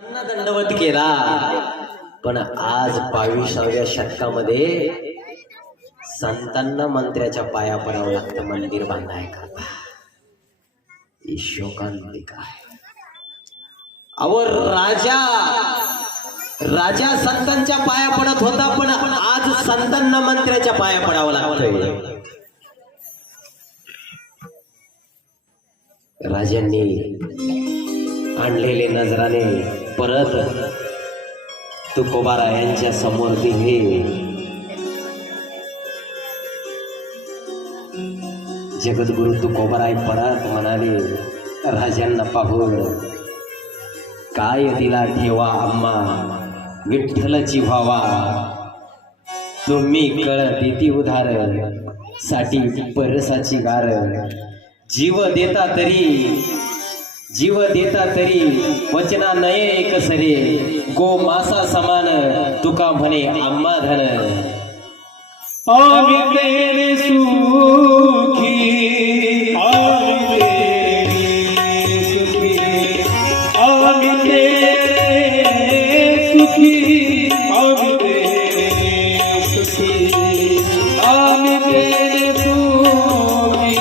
त्यांना दंडवत केला, पण आज 22व्या शतकामध्ये संतांना मंत्र्याच्या पाया पडावं लागतं मंदिर बांधाय करता. ही शोकांतिका आहे. अहो राजा संतांच्या पाया पडत होता, पण आज संतांना मंत्र्याच्या पाया पडावं लागतंय. राजांनी आणलेले नजराने परत तुकोबारायांच्या समोर दिले. जगद्गुरु तुकोबाराय परत म्हणाले राजांना पाहून, काय दिला ठेवा आम्हा विठ्ठलची व्हावा, तुम्ही कळ देती उधार साठी परसाची गार, जीव देता तरी वचना नये एकसरे, गो मासा समान तुका म्हणे आम्हा धन. आम्ही तेरे सुखी, आम्ही तेरे सुखी, आम्ही तेरे सुखी, आम्ही तेरे सुखी, आम्ही तेरे सुखी,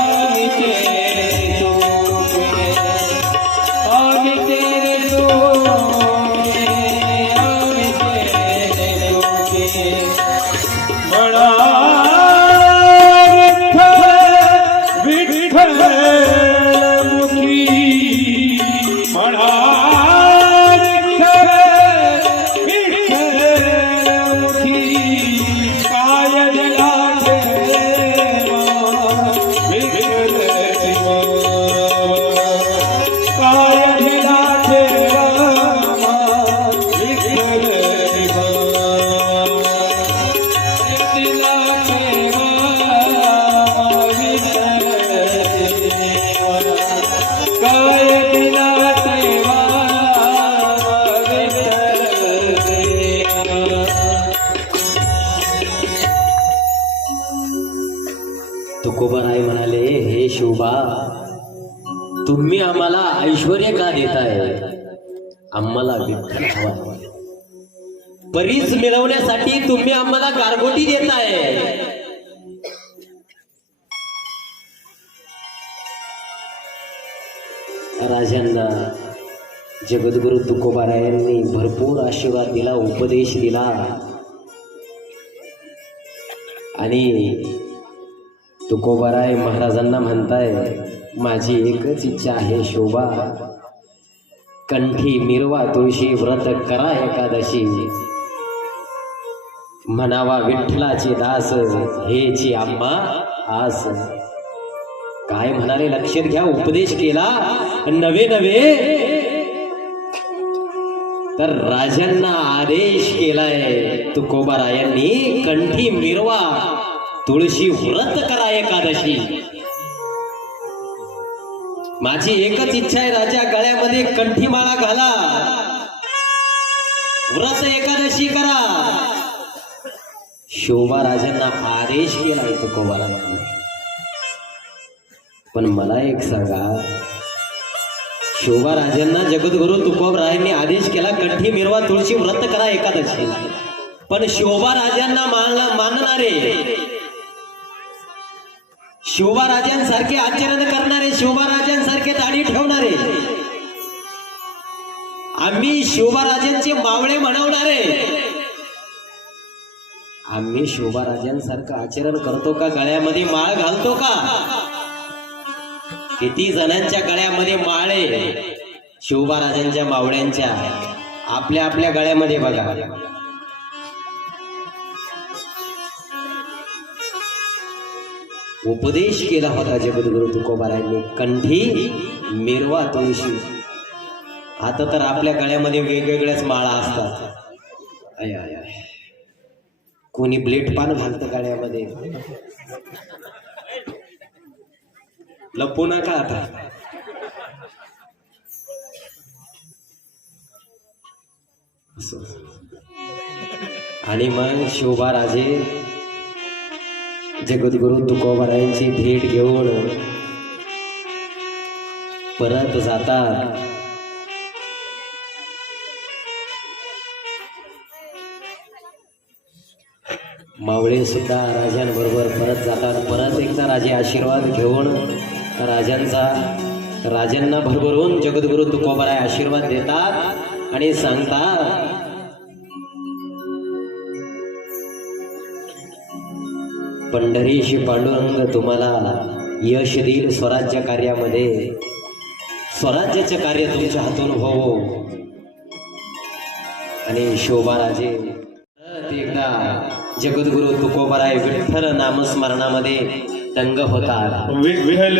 आम्ही तेरे सुखी, आम्ही तेरे सुखी, आम्ही तेरे सुखी. म्हणा विठ्ठल मुखी, म्हणा विठ्ठल मुखी, काय दिला ठेवा विठ्ठल काय दिला ठेवा विठ्ठल तुकोबाराय म्हणाले, हे शिवबा, तुम्ही आम्हाला ऐश्वर का देताय? आम्हाला विठ्ठल हवा. परीस मिळवण्यासाठी तुम्ही आम्हाला गारगोटी देताय. राजांना जगद्गुरु तुकोबारायांनी भरपूर आशीर्वाद दिला, उपदेश दिला. आणि तुकोबाराय महाराजांना म्हणताय, माझी एकच इच्छा आहे शोभा, कंठी मिरवा तुळशी व्रत करा एकादशी, म्हणावा विठ्ठलाचे दास हेची आम्हा आस. काय म्हणाले लक्षात घ्या. उपदेश केला नवे तर राजांना आदेश केलाय तुकोबारायांनी, कंठी मिरवा तुळशी व्रत करा एकादशी. माझी एकच इच्छा आहे, राजा गळ्यामध्ये कंठीमाळा घाला, व्रत एकादशी करा. शोभा राजांना आदेश केलाय तुकोबारायांनी. पण मला एक सांगा, शोभा राजांना जगद्गुरु तुकोबारायांनी आदेश केला कंठी मिरवा तुळशी व्रत करा एकादशी, पण शोभा राजांना मानणारे, शोभा राजांसारखे आचरण करणारे, शोभा राजांसारखे दाढी ठेवणारे, आम्ही शोभा राजांचे मावळे म्हणवणारे, आम्ही शोभा राजांसारखं आचरण करतो का? गळ्यामध्ये माळ घालतो का? किती जणांच्या गळ्यामध्ये माळे शोभा राजांच्या मावळ्यांच्या आपल्या आपल्या गळ्यामध्ये बघा. उपदेश केला होता जगद्गुरु तुकोबारायांनी, कंठी मिरवा तुळशी. आता तर आपल्या गळ्यामध्ये वेगवेगळ्याच माळा असतात. आय आय आय, कोणी ब्लेड पान घालतं गळ्यामध्ये. लपू नका आता. आणि मग शोभा राजे जगद्गुरु तुकोबारायांची भेट घेऊन परत जातात. मावळे सुद्धा राजांबरोबर परत जातात. परत एकदा राजे आशीर्वाद घेऊन राजांना भरभरून जगद्गुरु तुकोबाराय आशीर्वाद देतात आणि सांगतात, पंढरीशी पांडुरंग तुम्हाला यश देईल स्वराज्य कार्यामध्ये. स्वराज्याचे कार्य तुमच्या हातून हो. आणि शोभाराजे एकदा जगद्गुरु तुकोबाराय विठ्ठल नामस्मरणामध्ये दंग होतात. विठ्ठल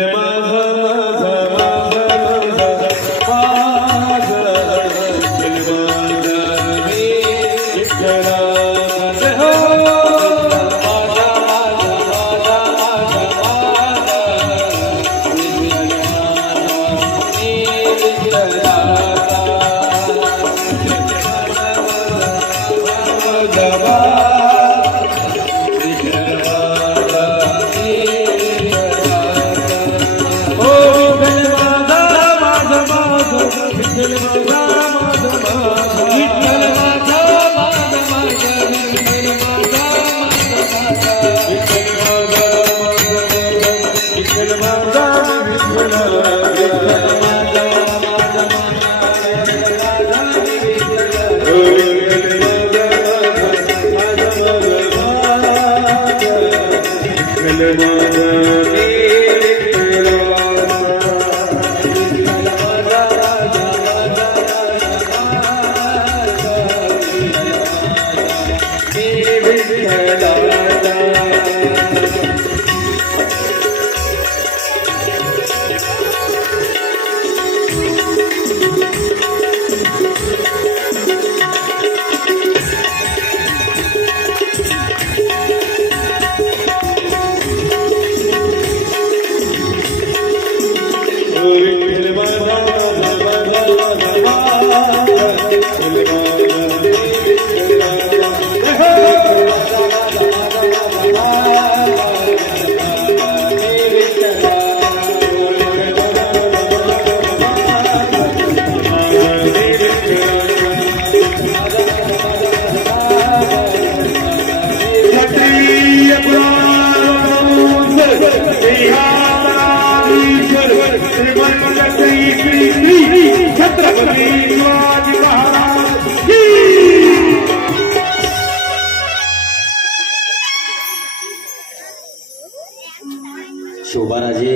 शोभाराजे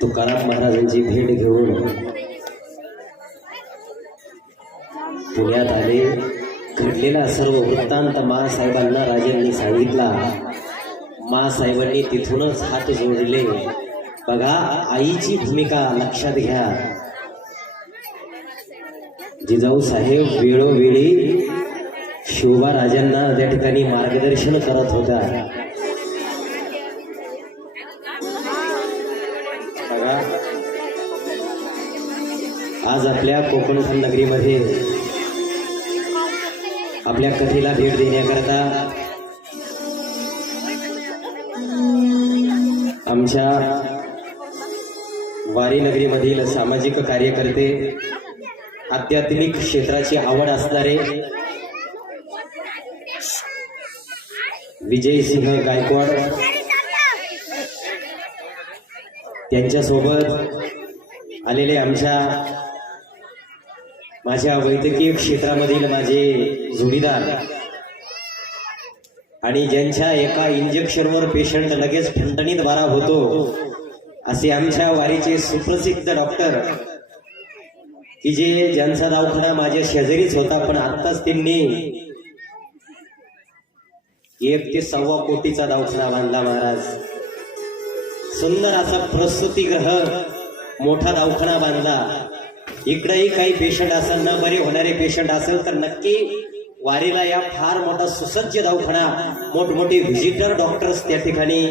तुकाराम महाराजांची भेट घेऊन पुण्यात आले. घडलेला सर्व वृत्तांत मासाहेबांना राजांनी सांगितला. मासाहेबांनी तिथूनच हात जोडले. बघा, आईची भूमिका लक्षात घ्या. जिजाऊ साहेब वेळोवेळी शोभा राजांना त्या ठिकाणी मार्गदर्शन करत होता. बघा, आज आपल्या कोकण नगरीमध्ये आपल्या कथेला भेट देण्याकरता आमच्या वारी नगरीमधील सामाजिक कार्यकर्ते, आध्यात्मिक क्षेत्राची आवड असणारे विजयसिंह गायकवाड त्यांच्यासोबत आलेले माझ्या वैद्यकीय क्षेत्रामधील माझे जोडीदार आणि ज्यांच्या एका इंजेक्शनवर पेशंट लगेच ठणठणीत बरा होतो असे आमच्या वारीचे सुप्रसिद्ध डॉक्टर की ज्यांचा दवाखाना माझ्या शेजारीच होता, पण आत्ताच त्यांनी 1 ते 1.25 कोटीचा दवाखाना बांधला. महाराज, सुंदर असा प्रसूतीगृह मोठा दवाखाना बांधला. इकडेही काही पेशंट असेल, न बरे होणारे पेशंट असेल तर नक्की वारीला या फार मोठा सुसज्ज दवाखाना, मोठमोठे व्हिजिटर डॉक्टर्स त्या ठिकाणी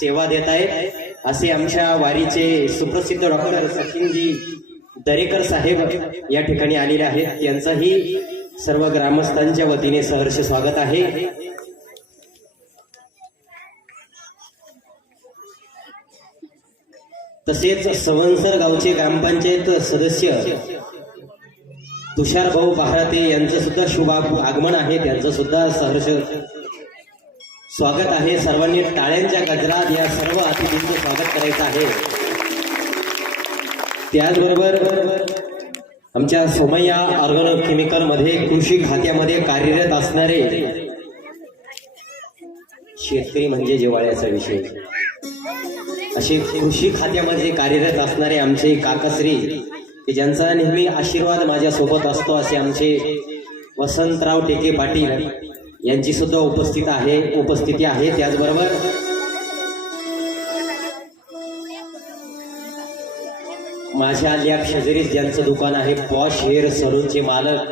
सेवा देत आहेत. असे आमच्या वारीचे सुप्रसिद्ध डॉक्टर सचिनजी दरेकर साहेब या ठिकाणी आलेले आहेत. त्यांचंही सर्व ग्रामस्थांच्या वतीने सहर्ष स्वागत आहे. तसेच सवंसर गावचे ग्रामपंचायत सदस्य तुषार भाऊ भारते यांचं सुद्धा शुभ आगमन आहे, त्यांचं सुद्धा सहर्ष स्वागत आहे. सर्वांनी टाळ्यांच्या गजरात या सर्व अतिथींचं स्वागत करायचं आहे. त्याचबरोबर आमच्या सोमय्या ऑर्गॅनिक केमिकल मध्ये कृषी खात्यामध्ये कार्यरत असणारे शेतकरी म्हणजे जिव्हाळ्याचा विषय, असे कृषी खात्यामध्ये कार्यरत असणारे आमचे काकाश्री की ज्यांचा नेहमी आशीर्वाद माझ्या सोबत असतो, असे आमचे वसंतराव टेके पाटील यांची सुद्धा उपस्थिती आहे. त्याचबरोबर माझ्या लॅब शेजारीच ज्यांचं दुकान आहे पॉश हेअर सलूनचे मालक,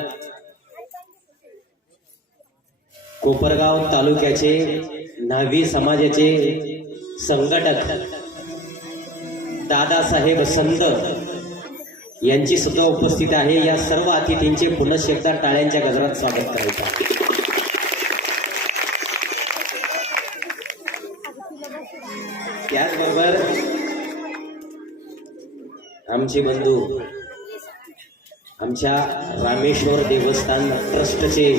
कोपरगाव तालुक्याचे न्हावी समाजाचे संघटक दादासाहेब संत यांची सुद्धा उपस्थिती आहे. या सर्व अतिथींचे पुनश्च एकदा टाळ्यांच्या गजरात स्वागत करायचं आहे. त्याचबरोबर आमचे बंधू आमच्या रामेश्वर देवस्थान ट्रस्टचे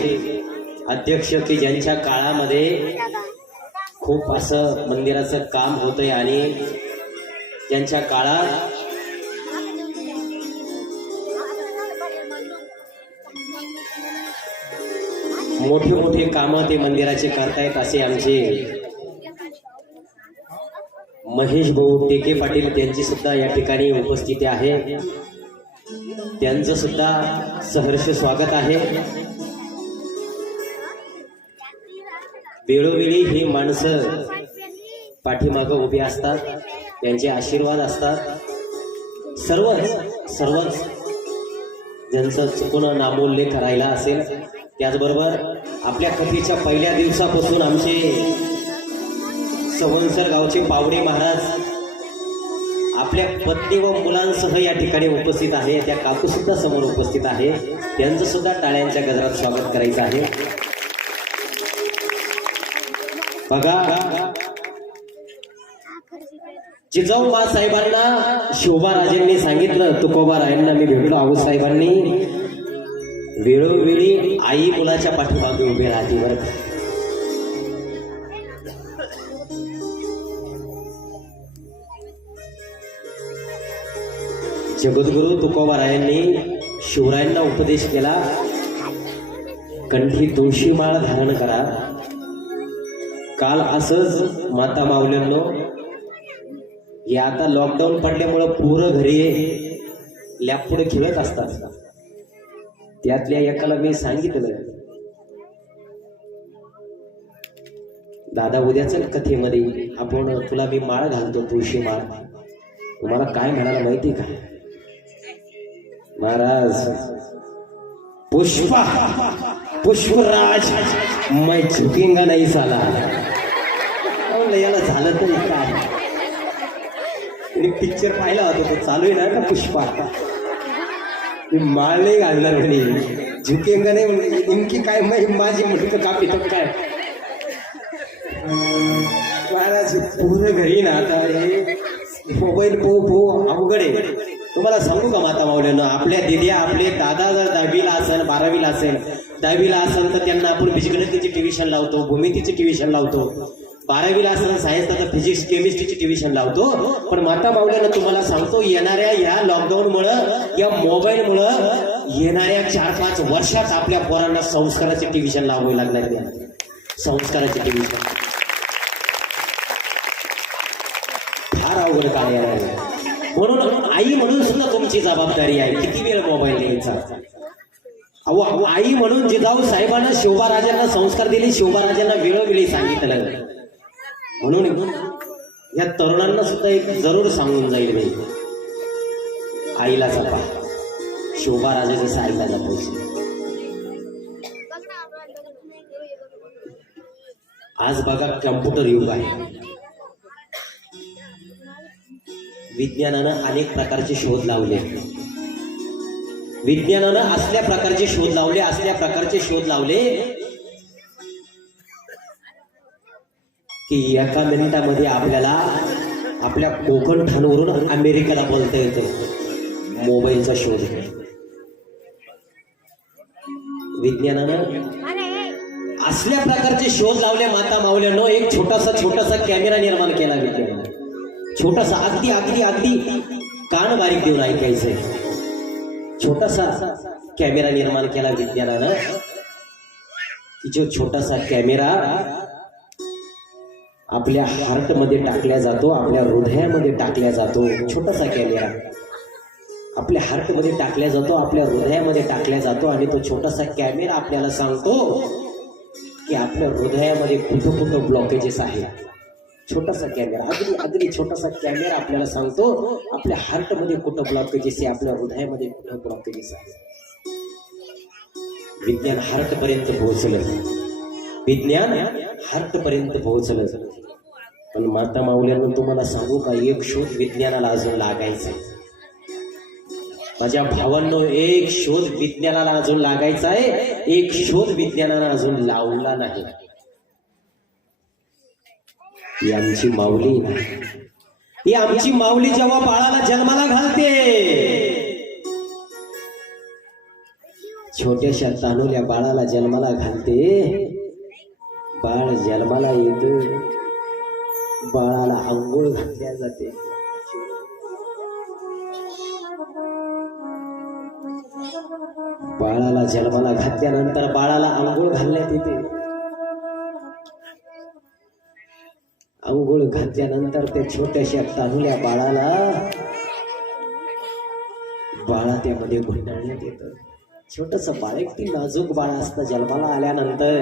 अध्यक्ष की ज्यांच्या काळामध्ये खूप असं मंदिराचं काम होतंय आणि ज्यांच्या काळात मोठे मोठे कामं ते मंदिराचे करतायत असे आमचे महेश भाऊ टेके पाटील त्यांची सुद्धा या ठिकाणी उपस्थिती आहे. त्यांचं सुद्धा सहर्ष स्वागत आहे. वेळोवेळी ही माणसं पाठीमागं उभी असतात, त्यांचे आशीर्वाद असतात. सर्वच ज्यांचं चुकून नामोल्लेख करायला असेल. त्याचबरोबर आपल्या कथेच्या पहिल्या दिवसापासून आमचे सवंसर गावचे पावडे महाराज आपल्या पत्नी व मुलांसह या ठिकाणी उपस्थित आहे. त्या काकू सुद्धा समोर उपस्थित आहे, त्यांचं सुद्धा टाळ्यांच्या गजरात स्वागत करायचं आहे. बघा जिजाऊबा साहेबांना शोभाराजेंनी सांगितलं, तुकोबारायांना मी भेटलो आऊस साहेबांनी, वेळोवेळी आई मुलाच्या पाठीमागे उभे राहते बरं. जगद्गुरु तुकोबारायांनी शिवरायांना उपदेश केला, कंठी तुळशी माळ धारण करा. काल असंच माता माऊल्यांनो, हे आता लॉकडाऊन पडल्यामुळं पोरं घरी लॅपपुढे खेळत असतात. त्यातल्या एकाला मी सांगितलं, दादा उद्याच्या कथेमध्ये आपण तुला मी माळ घालतो तुळशी माळ. तुम्हाला काय म्हणाला माहिती का महाराज? पुष्पराज मैं झुकेंगा नाही साला. याला झालं तर काय, पिक्चर पाहिला होता तो चालू आहे ना का पुष्पा, माळ नाही घालणार म्हणे, झुकेंगा नाही म्हणजे नेमकी काय माझी म्हणतो का पितो काय महाराज. पूर्ण घरी ना आता मोबाईल पो अवघड आहे. तुम्हाला सांगू का माता माऊल्यांना, आपल्या दिद्या आपले दादा जर 10वीला असेल 12वीला असेल 10वीला असेल तर त्यांना आपण बीजगणितीची ट्युशन लावतो, भूमितीची ट्युशन लावतो. 12वीला असेल सायन्स तर फिजिक्स केमिस्ट्रीची ट्युशन लावतो. पण माता माऊल्यांना तुम्हाला सांगतो, येणाऱ्या या लॉकडाऊनमुळं या मोबाईलमुळं येणाऱ्या 4-5 वर्षात आपल्या पोरांना संस्काराची ट्युशन लावावी लागणार आहे. संस्काराची ट्युशन फार अवघड काय येणार आहे. म्हणून आई म्हणून सुद्धा तुमची जबाबदारी आहे, किती वेळ मोबाईल द्यायचा. अहो आई म्हणून जिजाऊ साहेबांना शिवबाराजांना संस्कार दिले, शिवबाराजांना वेळोवेळी सांगितलं. म्हणून या तरुणांना सुद्धा एक जरूर सांगून जाईल, बाई आईला जपा, शिवबाराजा जसं आईला जपायचं. आज बघा कम्प्युटर युग आहे. विज्ञानानं अनेक प्रकारचे शोध लावले, विज्ञानानं असल्या प्रकारचे शोध लावले की एका मिनिटामध्ये आपल्याला आपल्या कोकण ठाणवरून अमेरिकेला बोलता येतं. मोबाईलचा शोध विज्ञानानं असल्या प्रकारचे शोध लावले माता माऊल्यानो. एक छोटासा कॅमेरा निर्माण केला विज्ञानानं. छोटासा अगदी अगदी अगदी कान बारीक देऊन ऐकायचंय. छोटासा कॅमेरा निर्माण केला विज्ञानानं की जो छोटासा कॅमेरा आपल्या हार्ट मध्ये टाकल्या जातो, आपल्या हृदयामध्ये टाकल्या जातो. छोटासा कॅमेरा आपल्या हार्ट मध्ये टाकल्या जातो, आपल्या हृदयामध्ये टाकल्या जातो आणि तो छोटासा कॅमेरा आपल्याला सांगतो की आपल्या हृदयामध्ये कुठं कुठं ब्लॉकेजेस आहेत. छोटासा कॅमेरा अगदी अगदी छोटासा कॅमेरा आपल्याला सांगतो आपल्या हार्ट मध्ये कुठं ब्लॉकेजेस आहे, आपल्या हृदयामध्ये कुठं ब्लॉकेजेस आहे. विज्ञान हार्ट पर्यंत पोहोचलं, विज्ञान हार्ट पर्यंत पोहोचलं. पण माता माऊल्यांना तुम्हाला सांगू का, एक शोध विज्ञानाला अजून लागायचा. माझ्या भावांनो, एक शोध विज्ञानाला अजून लागायचा आहे. एक शोध विज्ञानाला अजून लावला नाही. ही आमची माऊली, ही आमची माऊली जेव्हा बाळाला जन्माला घालते, छोट्याशा तानुल्या बाळाला जन्माला घालते. बाळ जन्माला येत, बाळाला आंघोळ घातल्या जाते. बाळाला जन्माला घातल्यानंतर बाळाला आंघोळ घालण्यात येते. आंघोळ घातल्यानंतर त्या छोट्याशा तानुल्या बाळा त्यामध्ये गुंडाळण्यात येतं. छोटस बाळ, एक ती नाजूक बाळ असतं. जन्माला आल्यानंतर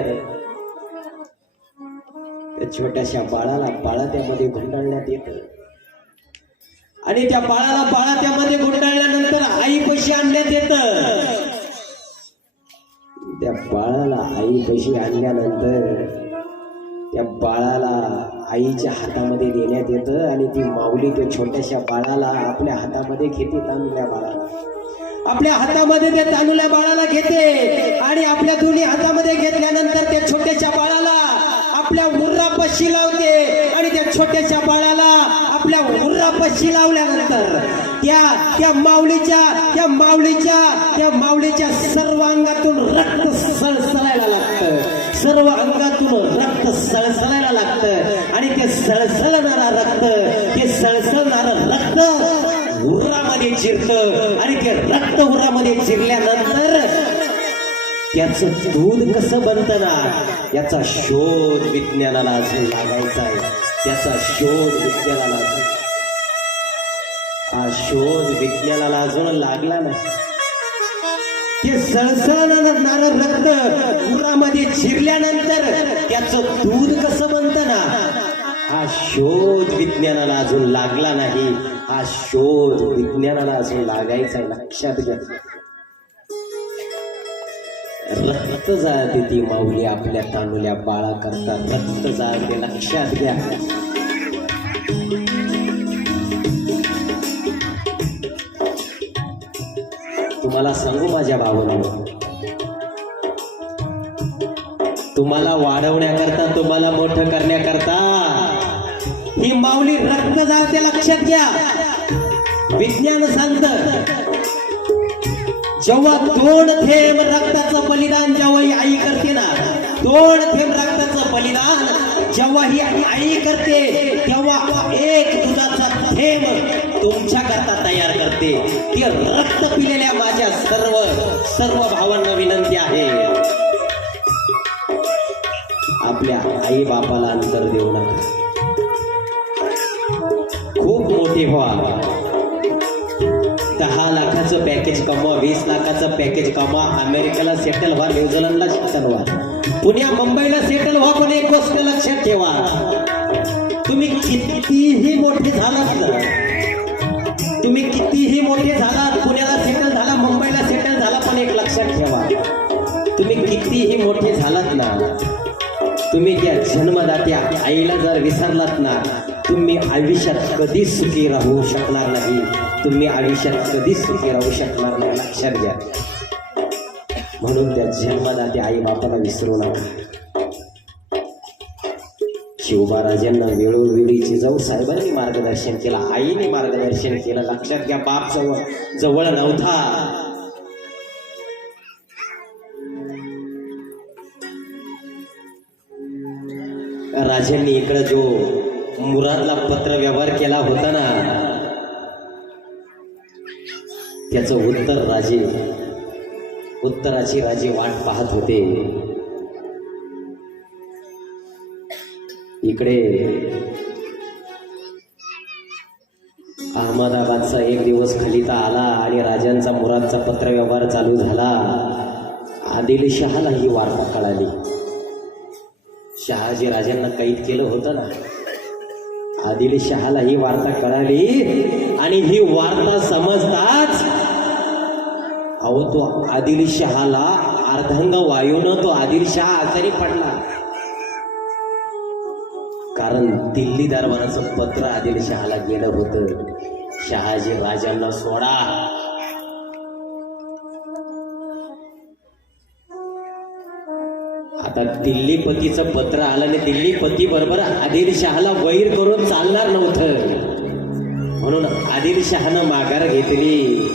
त्या छोट्याशा बाळा त्यामध्ये गुंडाळण्यात येतं आणि त्या बाळा त्यामध्ये गुंडाळल्यानंतर आईपाशी आणण्यात येतं. त्या बाळाला आईपाशी आणल्यानंतर त्या बाळाला आईच्या हातामध्ये देण्यात येतं आणि ती माऊली त्या छोट्याशा बाळाला आपल्या हातामध्ये घेते. तानुल्या बाळाला आपल्या हातामध्ये ते तानुल्या बाळाला घेते आणि आपल्या दोन्ही हातामध्ये घेतल्यानंतर त्या छोट्याशा बाळाला आपल्या उर्रापाशी लावते आणि त्या छोट्याशा बाळाला आपल्या उर्रापाशी लावल्यानंतर त्या माऊलीच्या सर्व अंगातून रक्त सळसळायला लागतं. सर्व अंगातून रक्त सळसळायला लागतं आणि ते सळसळणारं रक्त उर्रामध्ये शिरतं आणि ते रक्त उर्रामध्ये शिरल्यानंतर त्याचं दूध कसं बनतं ना, याचा शोध विज्ञानाला अजून लागायचा आहे. त्याचा शोध विज्ञानाला अजून लागला नाही. ते सळसळणारं रक्त उरामध्ये शिरल्यानंतर त्याचं दूध कसं बनतं ना, हा शोध विज्ञानाला अजून लागला नाही. हा शोध विज्ञानाला अजून लागायचा आहे. लक्षात घ्या. रक्त जाळते ती माऊली आपल्या तानुल्या बाळा करता. रक्त जाळते, लक्षात घ्या. तुम्हाला सांगू माझ्या भावांनो, तुम्हाला वाढवण्याकरता, तुम्हाला मोठं करण्याकरता ही माऊली रक्त जाळते. लक्षात घ्या. विज्ञान सांगतं जेव्हा 2 थेंब रक्ताचं बलिदान जेव्हा ही आई करते ना, 2 थेंब रक्ताचं बलिदान जेव्हा ही आई करते, तेव्हा 1 दुधाचा थेंब तुमच्याकरता तयार करते. ती रक्त पिलेल्या माझ्या सर्व भावांना विनंती आहे, आपल्या आई बापाला अंतर देऊ नका. खूप मोठे व्हा. 10 लाखाचं पॅकेज कमवा, 20 लाखाचं पॅकेज कमवा, अमेरिकेला सेटल व्हा, न्यूझीलंडला सेटल व्हा, पुण्या मुंबईला सेटल व्हा. पण एक गोष्ट लक्षात ठेवा, तुम्ही कितीही मोठे झालात ना, तुम्ही कितीही मोठे झालात, पुण्याला सेटल झाला, मुंबईला सेटल झाला, पण एक लक्षात ठेवा, तुम्ही कितीही मोठे झालात ना, तुम्ही त्या जन्मदात्या आईला जर विसरलात ना, तुम्ही आयुष्यात कधीच सुखी राहू शकणार नाही. तुम्ही आयुष्यात कधीच सुखी राहू शकणार नाही. लक्षात घ्या. म्हणून त्या जन्मदात्या आई बापाला विसरू नका. शिवबाराजांना वेळोवेळी जिजाऊ साहेबांनी मार्गदर्शन केलं, आईने मार्गदर्शन केलं. लक्षात घ्या. बाप जवळ नव्हता, राजांनी इकडं जो मुरादला पत्र व्यवहार केला होता ना, त्याचं उत्तराची राजे वाट पाहत होते. इकडे अहमदाबादचा एक दिवस खलिता आला आणि राजांचा मुरादचा पत्र व्यवहार चालू झाला. आदिलशहाला ही वार्ता कळाली. शहाजी राजांना कैद केलं होतं ना, आदिलशहाला ही वार्ता कळाली आणि ही वार्ता समजताच अहो तो आदिलशहाला अर्धांग वायूनं तो आदिलशहा आजारी पडला. कारण दिल्ली दरबाराचं पत्र आदिलशहाला गेलं होतं, शहाजी राजांना सोडा. आता दिल्लीपतीचं पत्र आलं आणि दिल्लीपती बरोबर आदिलशहाला वैर करून चालणार नव्हतं, म्हणून आदिलशहानं माघार घेतली.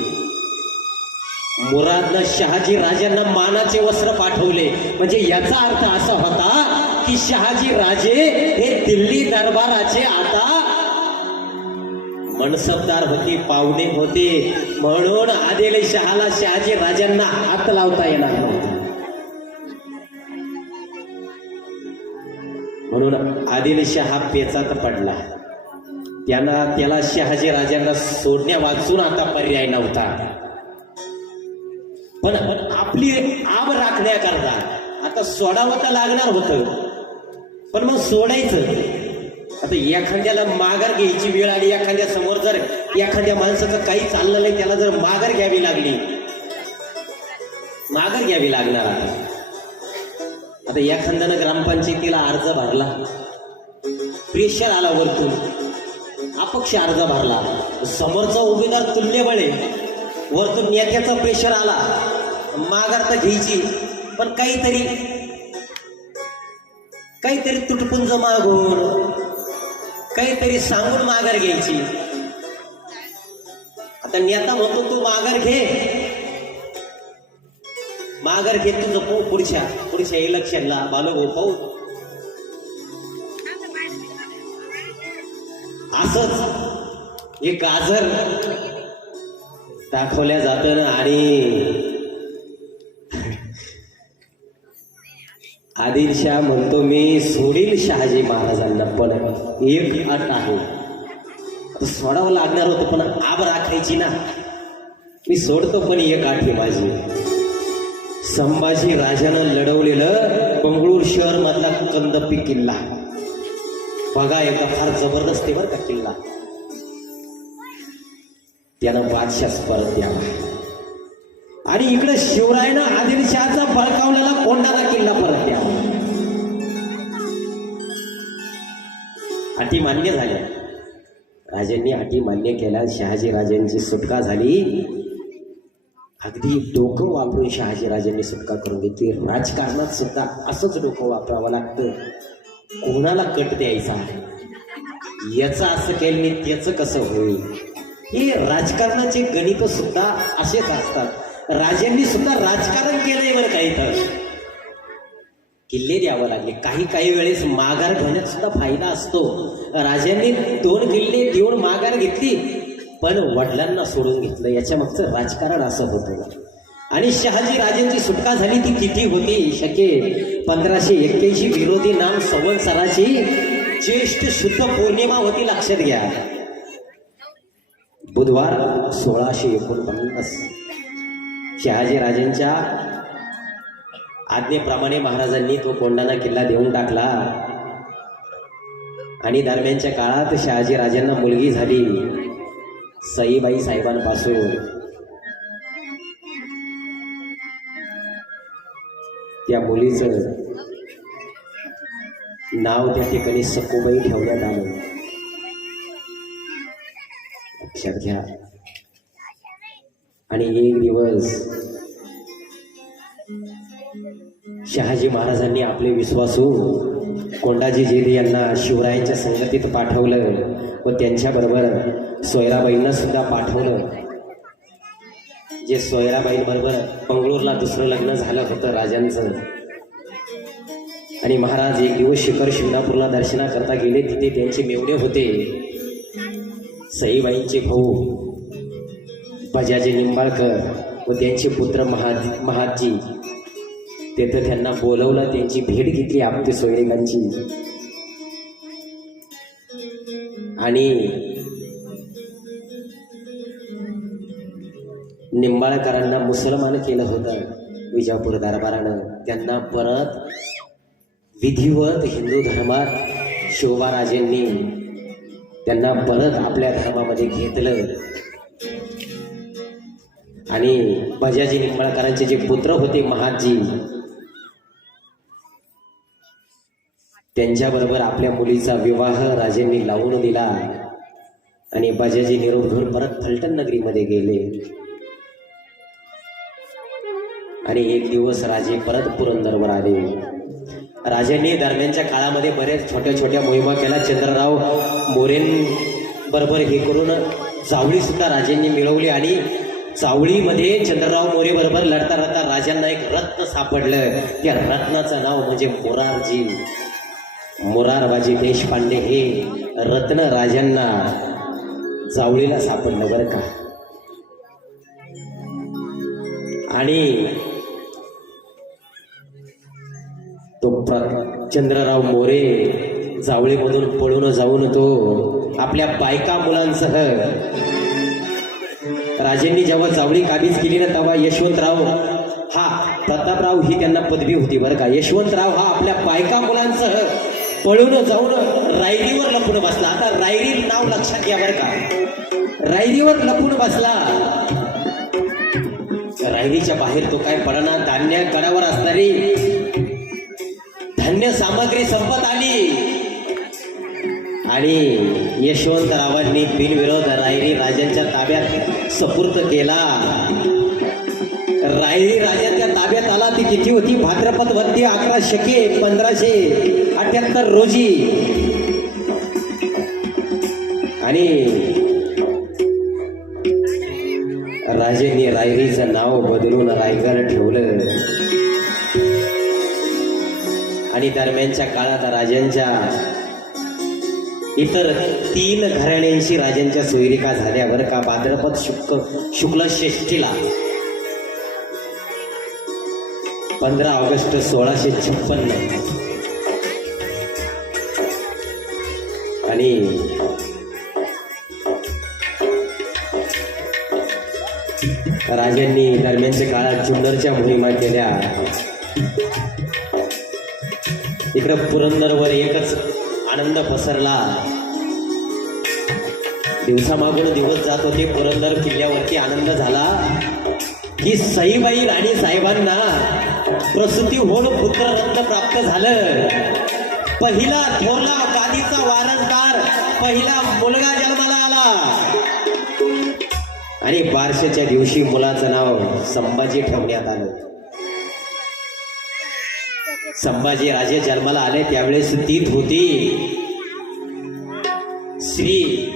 मुरादनं शहाजी राजांना मानाचे वस्त्र पाठवले. म्हणजे याचा अर्थ असा होता की शहाजी राजे हे दिल्ली दरबाराचे आता मनसबदार होते, पाहुणे होते, म्हणून आदिलशहाला शहाजी राजांना हात लावता येणार नव्हता. म्हणून आदिलशहा पेचात पडला. त्याला शहाजी राजांना सोडण्या वाचून आता पर्याय नव्हता. पण आपली आब राखण्याकरता आता सोडावं तर लागणार होतं, पण मग सोडायचं. आता एखाद्याला माघार घ्यायची वेळ आली, एखाद्या समोर जर एखाद्या माणसाचं काही चाललं नाही, त्याला जर माघार घ्यावी लागली, माघार घ्यावी लागणार. आता एखाद्यानं ग्रामपंचायतीला अर्ज भरला, प्रेशर आला वरतून, अपक्ष अर्ज भरला, समोरचा उमेदवार तुल्यबळ आहे, वरतून नेत्याचा प्रेशर आला, माघार तर घ्यायची, पण काहीतरी तुटपुंज मागून, काहीतरी सांगून माघार घ्यायची. आता नेता म्हणतो तू माघार घे, माघार घे तुझं पुढच्या इलेक्शनला बालगो पाहू. असंच एक गाजर दाखवल्या जातं ना. आणि आदिलशहा म्हणतो मी सोडील शहाजी महाराजांना, पण एक अट आहे. सोडावं लागणार होतं पण आब राखायची ना, मी सोडतो पण एक अट आहे माझी. संभाजी राजानं लढवलेलं बंगळूर शहर मधला कंदपी किल्ला बघा, एका फार जबरदस्त आहे बरं का किल्ला, त्यानं बादशाह परत द्यावा. आणि इकडे शिवरायानं आदिलशहाचा बळकावलेला कोंडाणा किल्ला परत द्यावा. अटी मान्य झाल्या, राजांनी अटी मान्य केल्या. शहाजी राजांची सुटका झाली. अगदी डोकं वापरून शहाजी राजांनी सुटका करून घेतली. राजकारणात सुद्धा असंच डोकं वापरावं लागतं. कोणाला कट द्यायचा, याचं असं केलं नाही त्याचं कसं होईल, हे राजकारणाचे गणित सुद्धा असेच असतात. राजांनी सुद्धा राजकारण केलंय बरं काही, तर किल्ले द्यावं लागले. काही वेळेस माघार घेण्यात सुद्धा फायदा असतो. राजांनी 2 किल्ले देऊन माघार घेतली, पण वडिलांना सोडून घेतलं. याच्या मागचं राजकारण असं होतं. आणि शहाजी राजांची सुटका झाली ती तिथी होती शके 1581. विरोधी नाम संवत्सराची ज्येष्ठ शुद्ध पौर्णिमा होती, लक्षात घ्या. बुधवार 1649. शहाजी राजांच्या आज्ञेप्रमाणे महाराजांनी तो कोंडाणा किल्ला देऊन टाकला. आणि दरम्यानच्या काळात शहाजी राजांना मुलगी झाली सईबाई साहेबांपासून. त्या मुलीचं नाव त्या ठिकाणी सखूबाई ठेवण्यात आलं, लक्षात घ्या. आणि एक दिवस शहाजी महाराजांनी आपले विश्वासू कोंडाजी जेधे यांना शिवरायांच्या संगतीत पाठवलं व त्यांच्याबरोबर सोयराबाईंना सुद्धा पाठवलं. जे सोयराबाईंबरोबर बंगळूरला दुसरं लग्न झालं होतं राजांचं. आणि महाराज एक दिवस शिखर शिंगणापूरला दर्शनाकरता गेले. तिथे त्यांचे मेवणे होते. सईबाईंचे भाऊ बजाजी निंबाळकर व त्यांचे पुत्र महादजी. तेथे त्यांना बोलवलं, त्यांची भेट घेतली आपटे सोयरेकांची. आणि निंबाळकरांना मुसलमान केलं होतं विजापूर दरबारानं. त्यांना परत विधिवत हिंदू धर्मात शिवबाराजेंनी त्यांना परत आपल्या धर्मामध्ये घेतलं. आणि बजाजी निंबाळकरांचे जे पुत्र होते महादजी, त्यांच्याबरोबर आपल्या मुलीचा विवाह राजेंनी लावून दिला. आणि बजाजी निरोप घेऊन परत फलटण नगरीमध्ये गेले. आणि एक दिवस राजे परत पुरंदरवर आले. राजांनी दरम्यानच्या काळामध्ये बरेच छोट्या छोट्या मोहिमा केल्या. चंद्रराव मोरेंबरोबर हे करून जावळी सुद्धा राजांनी मिळवली. आणि जावळीमध्ये चंद्रराव मोरे बरोबर लढता लढता राजांना एक रत्न सापडलं. त्या रत्नाचं नाव म्हणजे मोरारजी. मोरारबाजी देशपांडे हे रत्न राजांना जावळीला सापडलं बरं का. आणि तो चंद्रराव मोरे जावळीमधून पळून जाऊन तो आपल्या बायका मुलांसह राजांनी जेव्हा जावळी काबीज केली ना, तेव्हा यशवंतराव हा, प्रतापराव ही त्यांना पदवी होती बरं का. यशवंतराव हा आपल्या बायका मुलांसह पळून जाऊन रायरीवर लपून बसला. आता रायरी नाव लक्षात घ्या बरं का. रायरीवर लपून बसला. रायरीच्या बाहेर तो काय पडना. धान्य गडावर असणारी धान्य सामग्री संपत आली. आणि यशवंतरावांनी बिनविरोध रायरी राजांच्या ताब्यात सुपूर्द केला. रायरी राजांच्या ताब्यात आला. ती किती होती? भाद्रपद वद्य 1578 रोजी. आणि राजेंनी रायरीचं नाव बदलून रायगड ठेवलं. आणि दरम्यानच्या काळात राजांच्या इतर 3 घराण्यांशी राजांच्या सोयरिका झाल्या बरं का. भाद्रपद शुक्ल षष्टीला 15 ऑगस्ट 1656. आणि राजांनी दरम्यानच्या काळात जुन्नरच्या मोहिमा केल्या. इकडं पुरंदरवर एकच आनंद पसरला. दिवसामागून दिवस जात होते. पुरंदर किल्ल्यावरती आनंद झाला की सईबाई राणी साहेबांना प्रसूती होऊन पुत्ररत्न प्राप्त झालं. पहिला थोरला गादीचा वारसदार, पहिला मुलगा जन्माला आला. आणि बारशाच्या दिवशी मुलाचं नाव संभाजी ठेवण्यात आलं. संभाजी राजे जन्माला आले त्यावेळेस तीत होती श्री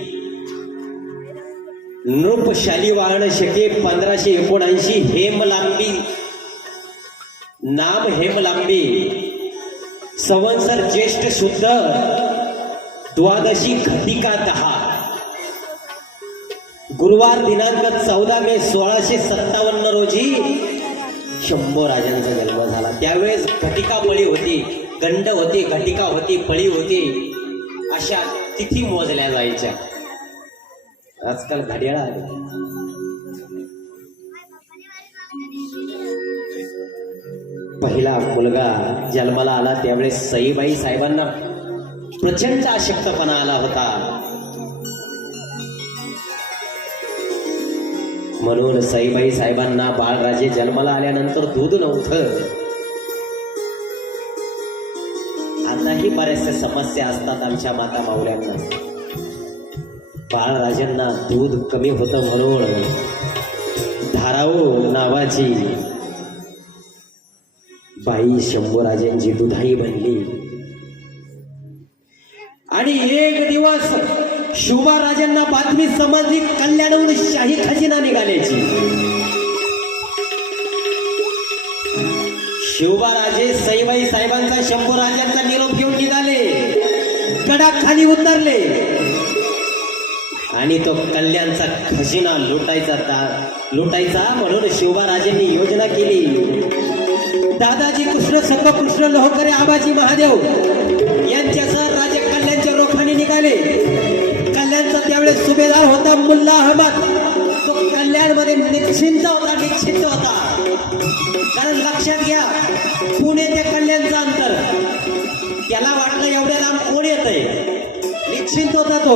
नृपशालिवाहन शके 1579. हेमलांबी नाम हेमलांबी. संवत्सर ज्येष्ठ शुद्ध द्वादशी घटिका 10. गुरुवार दिनांक 14 मे 1657 रोजी शंभो राजांचा जन्म झाला. त्यावेळेस घटिका पळी होती, गंड होती, घटिका होती, पळी होती, अशा तिथी मोजल्या जायच्या. आजकाल घड्याळ आले. पहिला मुलगा जन्माला आला त्यावेळेस सईबाई साहेबांना प्रचंड अशक्तपणा आला होता. म्हणून सईबाई साहेबांना बाळराजे जन्माला आल्यानंतर दूध नव्हतं. आताही बऱ्याचशा समस्या असतात आमच्या माता माऊल्यांना. बाळराजांना दूध कमी होतं म्हणून धाराऊ नावाची बाई शंभूराजांची दुधाई बनली. आणि एक दिवस शिवबाराजांना बातमी समजली कल्याणहून शाही खजिना निघाल्याची. शिवबाराजे सईबाई साहेबांचा शंभूराजांचा निरोप घेऊन निघाले, गडात खाली उतरले आणि तो कल्याणचा खजिना लुटायचा म्हणून शिवबाराजेंनी योजना केली. दादाजी कृष्ण संघ कृष्ण लोहकरे आबाजी महादेव यांच्यासह राजे कल्याणच्या रोखाने निघाले. कल्याणचा त्यावेळेस सुभेदार होता मुल्ला अहमद. तो कल्याणमध्ये निश्चिंत होता. कारण लक्षात घ्या, पुणे ते कल्याणचं अंतर. त्याला वाटलं एवढ्या लांब कोण येतंय, निश्चिंत होता तो.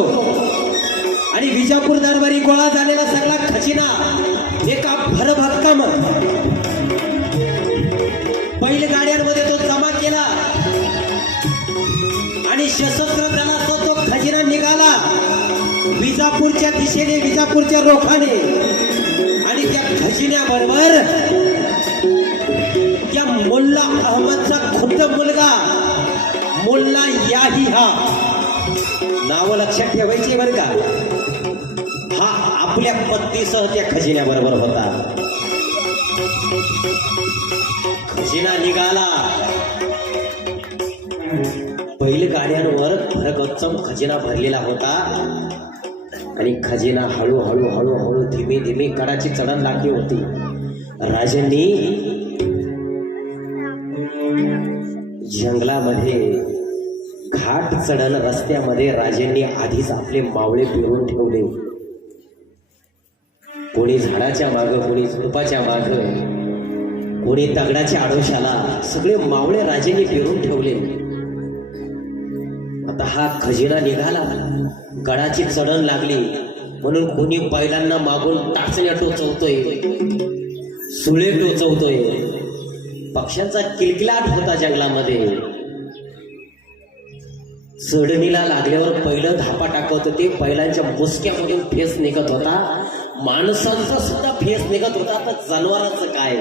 आणि विजापूर दरबारी गोळा झालेला सगळा खजिना एका भरभक्कम बैलगाड्यांमध्ये तो जमा केला आणि सशस्त्र दलाचा तो खजिना निघाला विजापूरच्या दिशेने, विजापूरच्या रोखाने. आणि त्या खजिन्याबरोबर त्या मुल्ला अहमदचा खुद्द मुलगा मुल्ला याहिया, नाव लक्षात ठेवायची बरं का, हा आपल्या पत्नीसह त्या खजिन्याबरोबर होता. खजिना निघाला. बैलगाड्यांवर भरगच्चम खजिना भरलेला होता आणि खजिना हळूहळू हळूहळू धीमे धीमे गडाची चढण लागली होती. राजांनी जंगलामध्ये घाट चढण रस्त्यामध्ये राजांनी आधीच आपले मावळे पिळून ठेवले. कोणी झाडाच्या मागं, कोणी झुडपाच्या मागं, कोणी दगडाच्या आडोशाला, सगळे मावळे राजांनी पेरून ठेवले. आता हा खजिना निघाला, गडाची चढण लागली म्हणून कोणी बैलांना मागून टाचण्या टोचवतोय, सुळे टोचवतोय. पक्ष्यांचा किलकिलाट होता जंगलामध्ये. चढणीला लागल्यावर पहिलं धापा टाकत होते, बैलांच्या मुसक्यामधून फेस निघत होता, माणसांचा सुद्धा फेस निघत होता. तर जनावरांचं काय.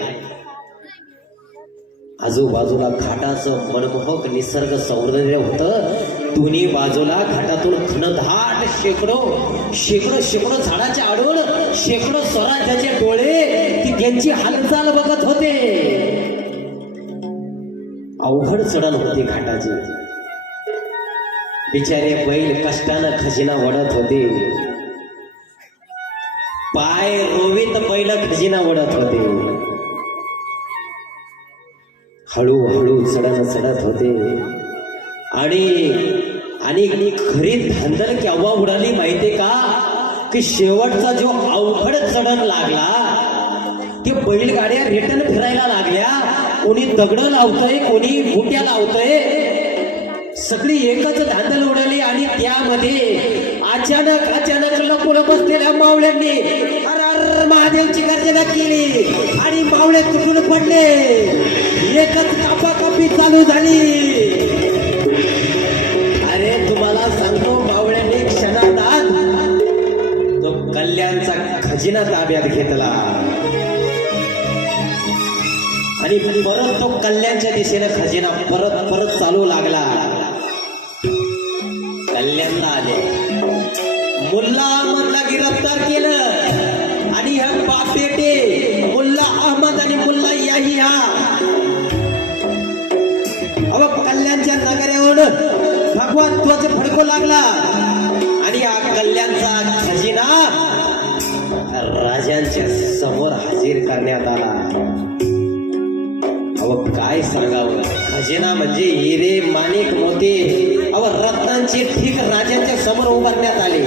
आजूबाजूला घाटाचं मनमोहक निसर्ग सौंदर्य होतं. दोन्ही बाजूला घाटातून घनदाट शेकडो झाडाच्या आडून शेकडो स्वराज्याचे डोळे ती त्यांची हालचाल बघत होते. अवघड चढण होती घाटाची. बिचारे बैल कष्टानं खजिना वडत होते, पाय रोवीत बैल खजिना वडत होते. हळूहळू चढत होते आणि खरी धांदल केव्हा उडाली माहितीये का, की शेवटचा जो अवघड चढण लागला, ते बैलगाड्या रिटर्न फिरायला लागल्या. कोणी दगड लावतोय, कोणी बुट्या लावतोय, सगळी एकच धांदल उडाली. आणि त्यामध्ये अचानक लपून बसलेल्या मावळ्यांनी हर महादेवची गर्जना केली आणि मावळे तुटून पडले. एकच कापाकापी चालू झाली. अरे तुम्हाला सांगतो, मावळ्यांनी क्षणात तो कल्याणचा खजिना ताब्यात घेतला आणि परत तो कल्याणच्या दिशेने खजिना परत चालू लागला. कल्याणला आले, मुल्ला अहमदला गिरफ्तार केलं आणि ह्या बाप बेटे मुल्ला अहमद आणि मुल्ला याहिया कल्याणच्या नगरावर भगवान ध्वज फडकू लागला आणि हा कल्याणचा खजिना राजांच्या समोर हजर करण्यात आला. काय सांगावं, खजिना म्हणजे हिरे माणिक मोती रत्नांची ठीक राजांच्या समोर उभारण्यात आले.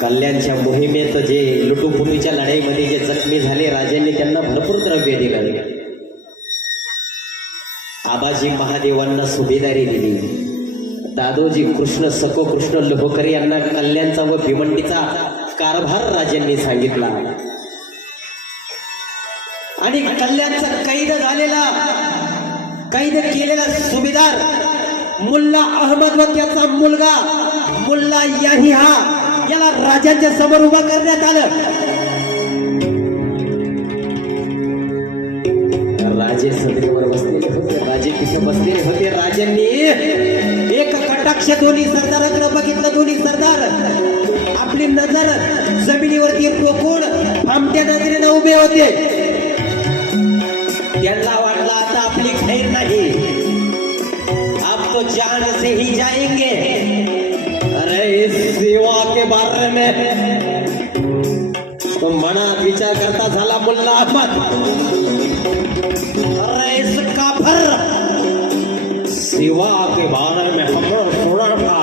कल्याणच्या मोहिमेत जे लुटूपुटीच्या लढाईमध्ये जे जखमी झाले, राजांनी त्यांना भरपूर द्रव्य दिले. आबाजी महादेवांना सुभेदारी दिली. दादोजी कृष्ण सको कृष्ण लोहकरे यांना कल्याणचा व भिवंडीचा कारभार राजांनी सांगितला. आणि कल्याणचा कैद केलेला सुभेदार मुल्ला अहमद व त्याचा मुलगा मुल्ला याहिया याला राजांच्या समोर उभा करण्यात आलं. राजे सदैवर बसलेले होते, राजे तिथे बसलेले होते. राजांनी एक कटाक्ष दोन्ही सरदाराकडे बघितलं. दोन्ही सरदार आपली आपली नजर जमिनीवरती टोकून आमच्या नजरेनं उभे होते. त्यांना वाटलं आता आपली खैर नाही, अब तो जान से ही जाएंगे. अरे इस सेवा के बारे में तो मनात विचार करता झाला मुल्ला अहमद. अरे इस काफर सेवा के बारे में हमने सुना था,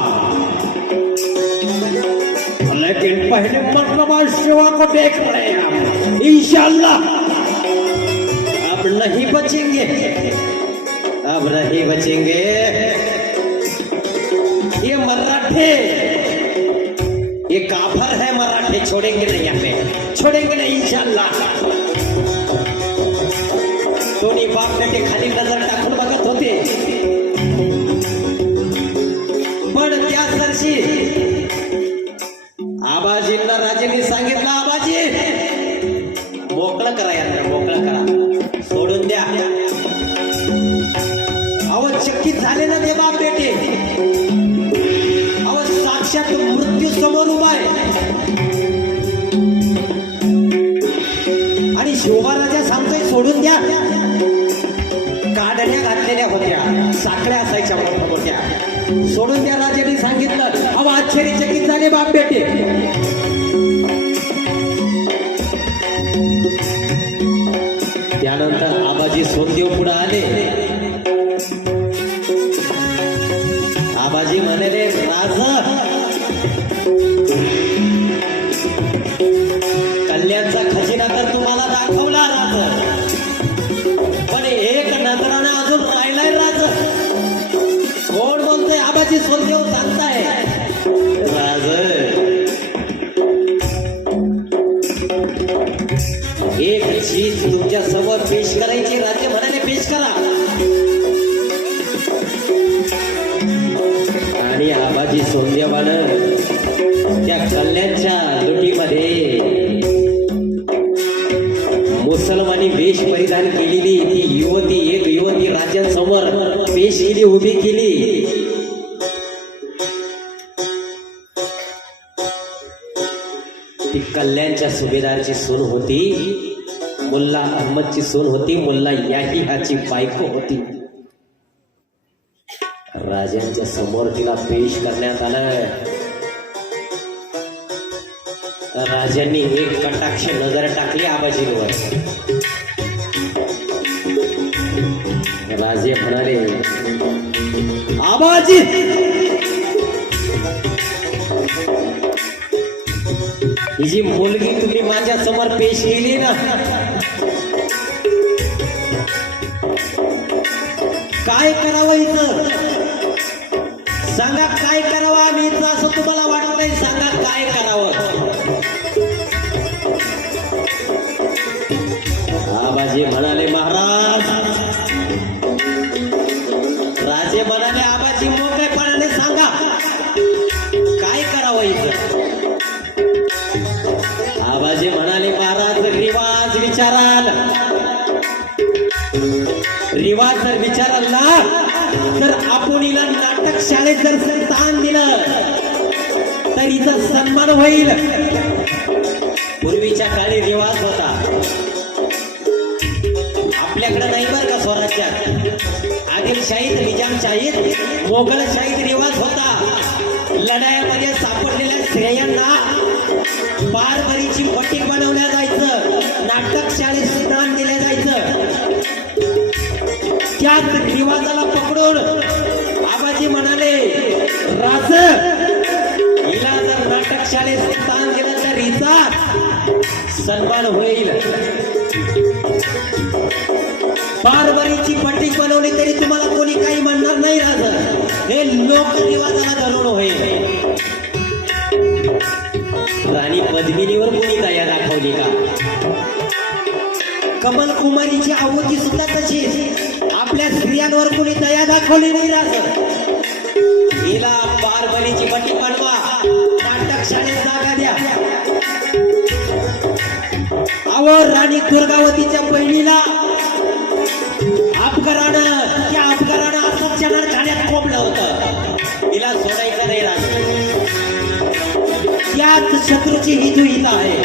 लेकिन पहले मरतबा सेवा को देख रहे हैं हम. इंशाअल्लाह अब नहीं बचेंगे, अब नहीं बचेंगे. ये मराठे, ये काफर है मराठे, छोड़ेंगे नहीं, हमें छोड़ेंगे नहीं इंशाअल्लाह. दोन्ही बाप बेटे खाली नजर टाकून बघत होते. पण त्या सरशी आबाजींना राजेंनी सांगितलं, आबाजी मोकळं करा, यांना मोकळं करा, सोडून द्या. अहो चकित झाले ना ते बाप बेटे. अहो साक्षात मृत्यू समोर उभा आहे आणि शिवबा सांगतोय सोडून द्या. काढण्या घातलेल्या होत्या, साखळ्या असायच्या मोठ्या मोठ्या. सोडून द्या राजाने सांगितलं. अहो आश्चर्यचकित झाले बाप बेटे. त्यानंतर आबाजी सोनदेव पुढे आले. आबाजी म्हणाले, राज कल्याणचा खजिना तर तुम्हाला दाखवला राज, पण एक नजरानं अजून राहिलाय राज. कोण बोलतोय? आबाजी सोनदेव सांगताय. राज एक चीज तुमच्या समोर पेश करायची. राजे म्हणाले, पेश करा. आणि आबाजी सोनदेवानं त्या कल्याणच्या लुटीमध्ये मुसलमानी वेश परिधान केलेली ती युवती, एक युवती राजांसमोर पेश केली, उभी केली. ती कल्याणच्या सुभेदारची सून होती, मुल्ला अहमदची सून होती, मुल्ला याहियाची बायको होती. राजांच्या समोर तिला पेश करण्यात आलं. राजांनी एक कटाक्ष नजर टाकली आबाजींवर. राजे म्हणाले, आबाजी ही जी मुलगी तुम्ही माझ्या समोर पेश केली ना, काय करावं इथं? सांगा काय करावं आम्ही इथं, असं तुम्हाला वाटतंय? सांगा काय करावं? आबाजी म्हणाले, महाराज. राजे म्हणाले, आबाजी मोकळेपणाने सांगा काय करावं इथं? आबाजी म्हणाले, महाराज रिवाज विचाराल. रिवाज जर विचाराल ना, तर आपण हिला नाटक शाळेत जर स्थान दिलं तर हिचा सन्मान होईल. पूर्वीच्या काळी रिवाज होता, आपल्याकडे नाही बरं का स्वराज्यात. आदिलशाहीत, निजामशाहीत, मोगलशाहीत रिवाज होता. लढायामध्ये सापडलेल्या स्त्रियांना बारबरीची फटीक बनवल्या जायचं, नाटक शाळेत स्थान दिलं जायचं. त्याच रिवाजाला पकडून आबाजी म्हणाले, राज हिला जर नाटक शाळेत स्थान दिलं तर हिचा सन्मान होईल. बारबरीची फटीक बनवली तरी तुम्हाला कोणी काही म्हणणार नाही. राज हे लोक रिवाजाला धरून होईल. राणी पद्मिनीवर कोणी दया दाखवली का? कमल कुमारीची आवती सुद्धा तशी. आपल्या स्त्रियांवर कोणी दया दाखवली नाही. राज हिला बारबरीची फटीक बनवा, नाटक शाळेत जागा द्या. अहो राणी दुर्गावतीच्या बहिणीला त्या अफगाणानं असं चणार खाण्यात खोपलं होतं. तिला सोडायचं नाही. राज त्याच शत्रूची ही दुहिता आहे.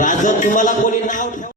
राजा तुम्हाला कोणी नाव